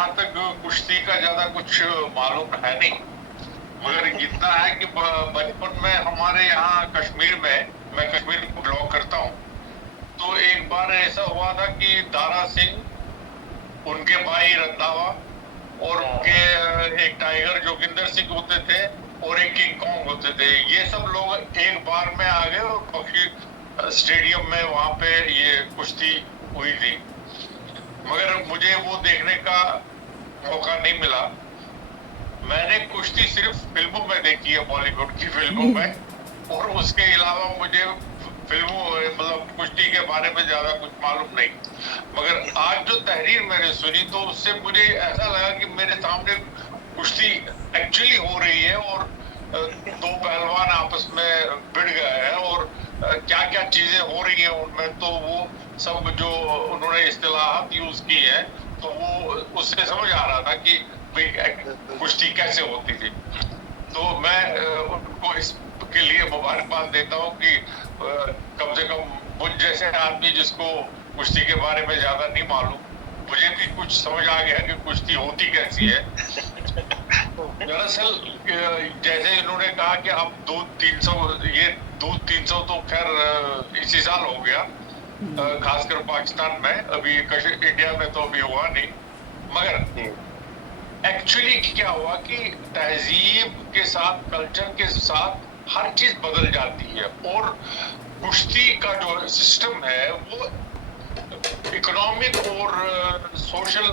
जहाँ तक कुश्ती का ज्यादा कुछ मालूम है नहीं, मगर इतना है कि बचपन में हमारे यहाँ कश्मीर में, मैं कश्मीर को बिलोंग करता हूँ, तो एक बार ऐसा हुआ था कि दारा सिंह, उनके भाई रंधावा और उनके एक टाइगर जोगिंदर सिंह होते थे और एक किंग कॉन्ग होते थे, ये सब लोग एक बार में आ गए और बख्शी स्टेडियम में वहां पे ये कुश्ती हुई थी। मगर मुझे वो देखने का मौका नहीं मिला। मैंने कुश्ती सिर्फ फिल्मों में देखी है, बॉलीवुड की फिल्मों में, और उसके अलावा मुझे फिल्मों मतलब कुश्ती के बारे में ज्यादा कुछ मालूम नहीं। मगर आज जो तहरीर मैंने सुनी तो उससे मुझे ऐसा लगा कि मेरे सामने कुश्ती एक्चुअली हो रही है और दो पहलवान आपस में भिड़ गए हैं और क्या क्या चीजें हो रही हैं उनमें, तो वो सब जो उन्होंने इस्तिलाहात यूज की है, तो वो उससे समझ आ रहा था कि कुश्ती कैसे होती थी। तो मैं उनको इसके लिए मुबारकबाद देता हूँ कि कम से कम मुझ जैसे आदमी जिसको कुश्ती के बारे में ज्यादा नहीं मालूम, मुझे भी कुछ समझ आ गया कि कुश्ती होती कैसी है। दरअसल जैसे इन्होंने कहा कि अब दूध 300, ये दूध 300 तो खैर इसी साल हो गया, खासकर पाकिस्तान में, अभी इंडिया में तो अभी हुआ नहीं। मगर एक्चुअली क्या हुआ कि तहजीब के साथ, कल्चर के साथ हर चीज बदल जाती है, और कुश्ती का जो सिस्टम है वो इकोनॉमिक और सोशल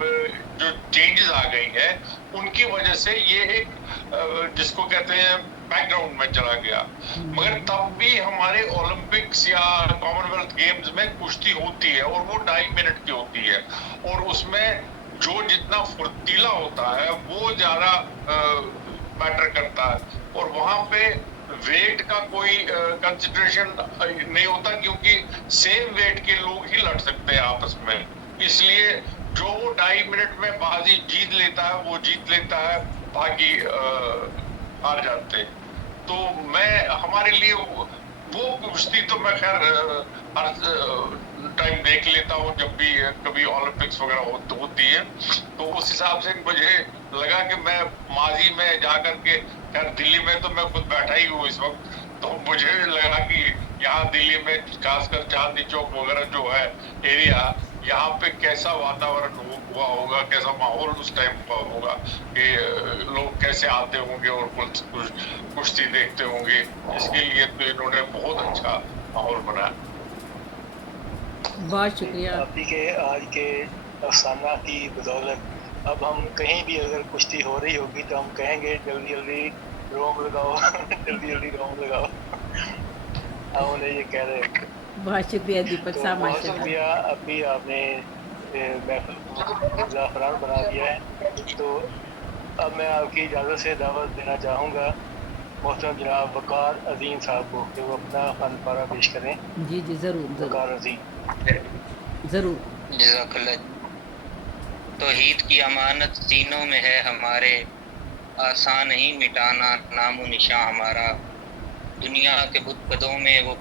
जो चेंजेस आ गई है उनकी वजह से ये एक जिसको कहते हैं बैकग्राउंड में चला गया। मगर तब भी हमारे ओलंपिक्स या कॉमनवेल्थ गेम्स में कुश्ती होती है और वो 2.5 मिनट की होती है, और उसमें जो जितना फुर्तीला होता है वो ज्यादा मैटर करता है, और वहां पे वेट का कोई कंसिडरेशन नहीं होता, क्योंकि सेम वेट के लोग ही लड़ सकते हैं आपस में। इसलिए जो वो 2.5 मिनट में बाजी जीत लेता है वो जीत लेता है, बाकी हार जाते। तो मैं हमारे लिए वो कुश्ती तो मैं खैर हर टाइम देख लेता हूँ जब भी कभी ओलंपिक्स वगैरह होती है, तो उस हिसाब से मुझे लगा कि मैं माजी में जाकर के, खैर दिल्ली में तो मैं खुद बैठा ही हूँ इस वक्त, तो मुझे लगा कि यहाँ दिल्ली में खासकर चांदनी चौक वगैरह जो है एरिया, यहाँ पे कैसा वातावरण हुआ होगा, कैसा माहौल उस टाइम का होगा कि लोग कैसे आते होंगे और कुश्ती देखते होंगे। इसके लिए तो इन्होंने बहुत अच्छा माहौल बनाया। बहुत शुक्रिया। अभी के आज के अफसाना की बदौलत अब हम कहीं भी अगर कुश्ती हो रही होगी तो हम कहेंगे जल्दी जल्दी रोम लगाओ जल्दी जल्दी रोम लगाओ। हम उन्हें ये कह रहे हैं। बहुत शुक्रिया दीपक तो साहब, बहुत माशाल्लाह। शुक्रिया, अभी आपने महफिल को ज़ाफ़रान बना दिया है। तो अब मैं आपकी इजाज़त से दावत देना चाहूँगा मोहतरम जनाब वक़ार अज़ीम साहब को कि वो अपना फ़न पारा पेश करें। जी जी, ज़रूर वक़ार ज़रूर अज़ीम। ज़रूर। जज़ाकल्लाह। तौहीद की अमानत सीनों में है हमारे, आसान नहीं मिटाना नामो निशां हमारा। दुनिया के बुत कदों में वो